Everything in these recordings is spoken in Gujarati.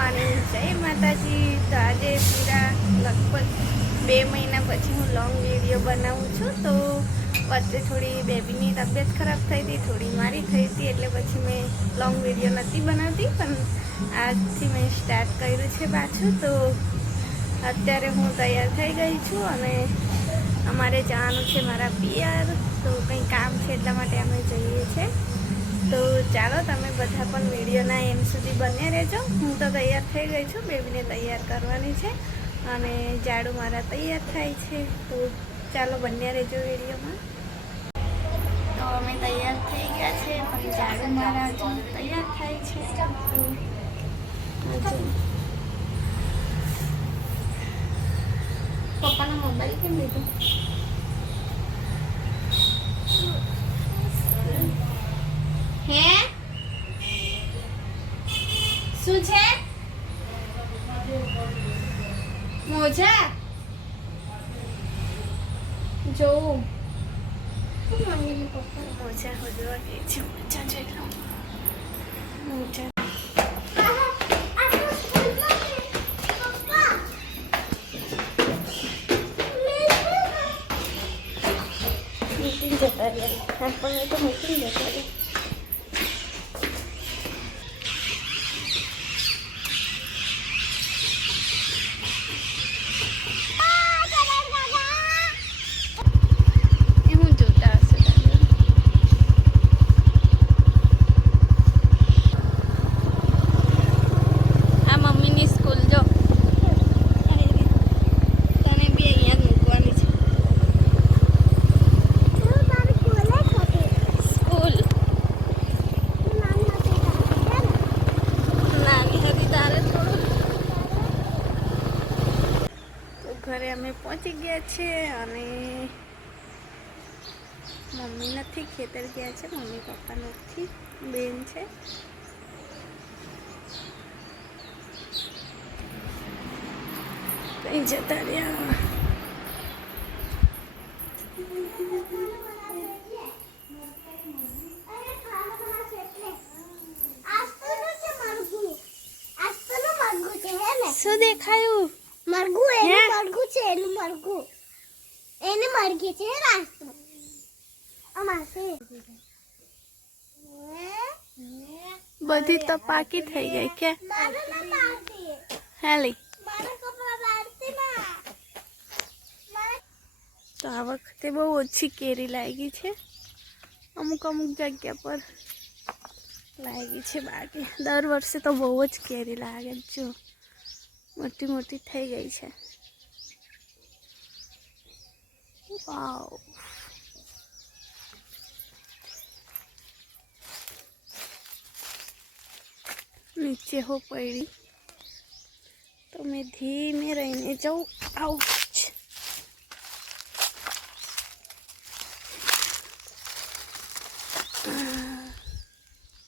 મોર્નિંગ, જય માતાજી। તો આજે પૂરા લગભગ 2 મહિના પછી હું લોંગ વિડીયો બનાવું છું। તો વચ્ચે થોડી બેબીની તબિયત ખરાબ થઈ હતી, થોડી મારી થઈ હતી, એટલે પછી મેં લોંગ વિડીયો નથી બનાવતી, પણ આજથી મેં સ્ટાર્ટ કર્યું છે પાછું। તો અત્યારે હું તૈયાર થઈ ગઈ છું અને અમારે જવાનું છે મારા પિયર। તો કંઈ કામ છે એટલા માટે અમે જઈએ છીએ। તો ચાલો તમે બધા પણ વિડીયોના એન્ડ સુધી બન્યા રહેજો। હું તો તૈયાર થઈ ગઈ છું, બેબીને તૈયાર કરવાની છે અને જાડુ મારા તૈયાર થાય છે। તો ચાલો બન્યા રહેજો વિડીયોમાં। તો અમે તૈયાર થઈ ગયા છે, પણ જાડુ મારા હજુ તૈયાર થાય છે। તો પપ્પાનો મોબાઈલ કેમ લીધો? હે શું છે? મોજા જોઉં મોજા hodવા ગઈ છે। મોજા જોઈ લો, મોજા મીટિંગ જતા રહ્યા, આપણને તો મીટિંગ જતા રહ્યા। ઘરે અમે પહોંચી ગયા છીએ અને મમ્મી નથી, ખેતર ગયા છે। મમ્મી પપ્પા નથી, બેન છે। કઈ જતા રહ્યા। શું દેખાયું? મરઘું, એનું મરઘું છે, એનું મરઘું, એને મરઘી છે રાસ્તો અમાસે બધી તો પાકી થઈ ગઈ કે હાલી। તો આ વખતે બહુ ઓછી કેરી લાગી છે, અમુક અમુક જગ્યા પર લાગી છે, બાકી દર વર્ષે તો બહુ જ કેરી લાગે। જો મોટી મોટી થઈ ગઈ છે। વાવ, નીચે હો પડી તો મેં ધીમે રહીને જાઉં। આઉચ,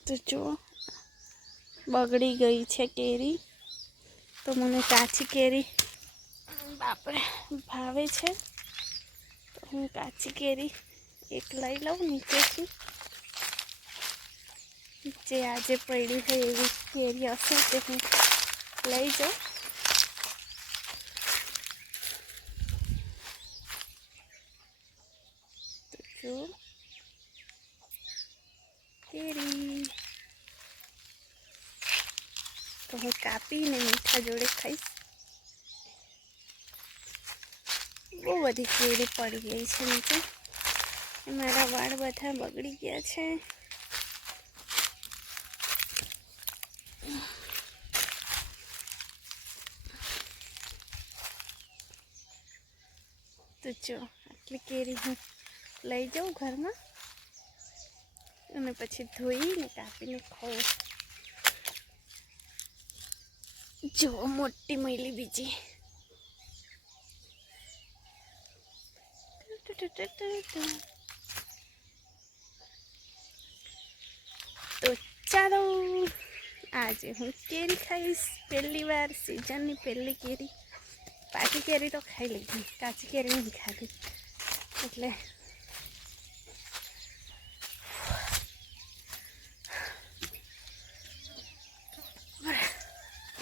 તો જો બગડી ગઈ છે કેરી। તો મને કાચી કેરી બાપરે ભાવે છે, તો હું કાચી કેરી એક લઈ લઉં નીચેથી। જે આજે પડી હોય એવી કેરી હશે તે હું લઈ જાઉં। તો જો કેરી તો હું કાપીને મીઠા જોડે ખાઈશ। બહુ બધી કેરી પડી ગઈ છે નીચે, મારા વાળ બધા બગડી ગયા છે। તો જો આટલી કેરી હું લઈ જાઉં ઘરમાં અને પછી ધોઈને કાપીને ખાઉં। જો મોટી મળી બીજી। તો ચાલો આજે હું કેરી ખાઈશ, પહેલી વાર સીઝનની પહેલી કેરી। પાકી કેરી તો ખાઈ લીધી, કાચી કેરી નહીં ખાધી, એટલે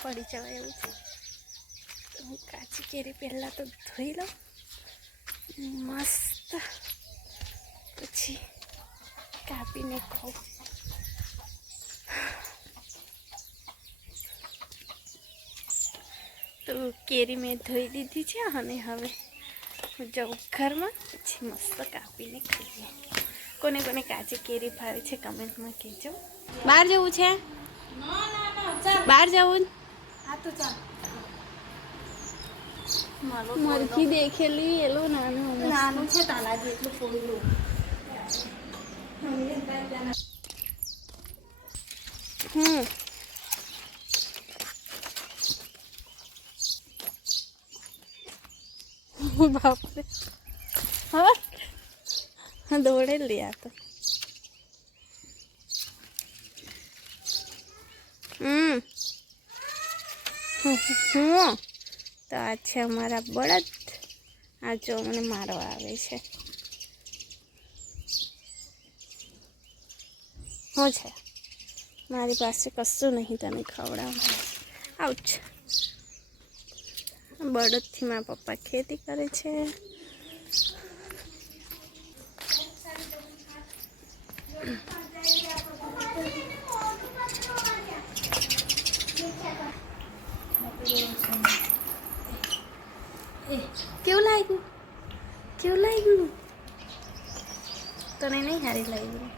પડી જવાય એવું છે. તો હું કાચી કેરી પહેલાં તો ધોઈ લઉં મસ્ત, પછી કાપીને ખાઉં. તો કેરી મેં ધોઈ દીધી છે અને હવે હું જાઉં ઘરમાં, પછી મસ્ત કાપીને ખાઈએ. કોને કોને કાચી કેરી ભાવે છે કમેન્ટમાં કહેજો. બહાર જવું છે? બહાર જવું? મરઘી દેખેલી એલો નાનું છે તાલાજી એટલું થોડું. બાપરે હા દોડે લ્યા તો. તો આ છે અમારા બળદ. આ જો મને મારવા આવે છે. શું છે? મારી પાસે કશું નહીં તને ખવડાવવાનું. આઉચ. બળદથી મારા પપ્પા ખેતી કરે છે. કેવું લાગ્યું? કેવું લાગ્યું? તને નહીં સારી લાગ્યું?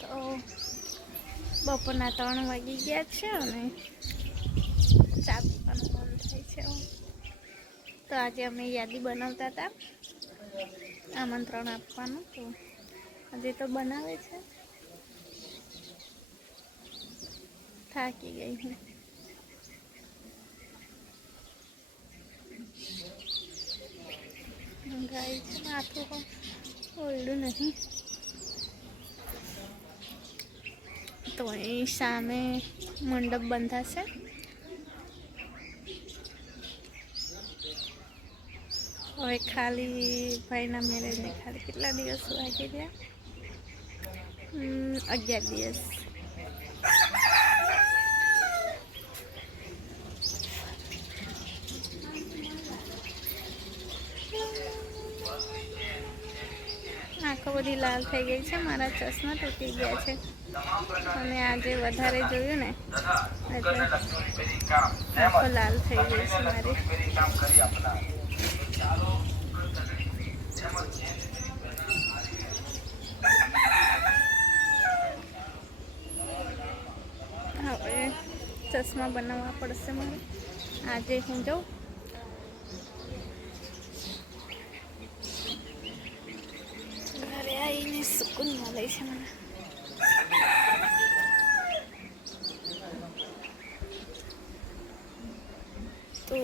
તો બપોરના 3 વાગી ગયા છે અને ચા પીવાનું મન થાય છે. તો આજે અમે યાદી બનાવતા હતા આમંત્રણ આપવાનું, તો આજે તો બનાવે છે. થાકી ગઈ હું. ગાય છે માથું ઓળ્યું નહીં. તો અહીં સામે મંડપ બંધાશે. હવે ખાલી ભાઈના મેરેજને ખાલી કેટલા દિવસ બાકી રહ્યા? 11 દિવસ. આંખો બધી લાલ થઈ ગઈ છે, મારા ચશ્મા તૂટી ગયા છે અને આજે વધારે જોયું ને એટલે આંખો લાલ થઈ ગઈ છે મારી. હવે ચશ્મા બનાવવા પડશે મારે. આજે હું જાઉં. ઘરે આવીને સુકૂન મળે છે મને. તો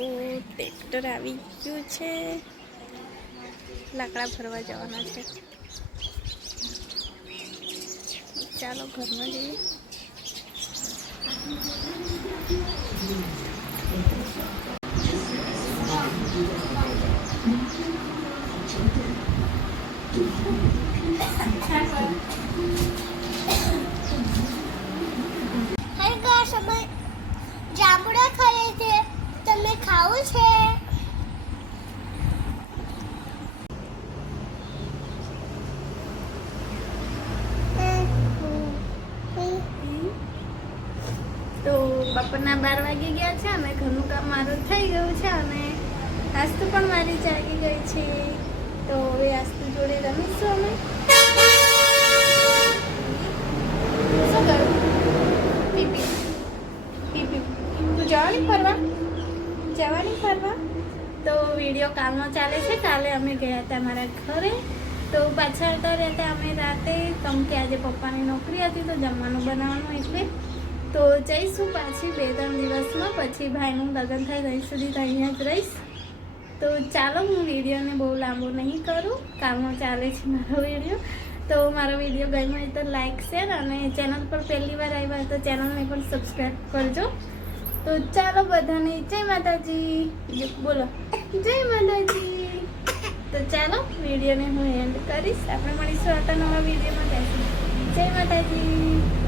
ટ્રેક્ટર આવી ગયું છે, લાકડા ભરવા જવાના છે. ચાલો ઘરમાં જઈએ. જાંબુડા ખાય છે, તમને ખાવું છે? તો બપોરના 12 વાગી ગયા છે અને ઘરનું કામ મારું થઈ ગયું છે અને આસ્તુ પણ મારી જાગી ગઈ છે. તો હવે આસ્તુ જોડે રમીશું અમે. શું કરું? PP PP. તું જવાની ફરવા? જવાની ફરવા? તો વિડીયો કાલનો ચાલે છે. કાલે અમે ગયા હતા મારા ઘરે, તો પાછા આવતા રહ્યા હતા અમે રાતે, કેમ કે આજે પપ્પાની નોકરી હતી તો જમવાનું બનાવવાનું એટલે. તો જઈશું પાછી 2-3 દિવસમાં, પછી ભાઈનું લગ્ન થાય ત્યાં સુધી તો અહીંયા જ રહીશ. તો ચાલો હું વિડીયોને બહુ લાંબો નહીં કરું, કામમાં ચાલે છે મારો વિડીયો. તો મારો વિડીયો ગમ્યો હોય તો લાઈક શેર અને ચેનલ પર પહેલી વાર આવ્યા હોય તો ચેનલને પણ સબસ્ક્રાઈબ કરજો. તો ચાલો બધાને જય માતાજી બોલો, જય માતાજી. તો ચાલો વિડીયોને હું એન્ડ કરીશ. આપણે મળીશું આવતા નવા વિડીયોમાં. જય માતાજી.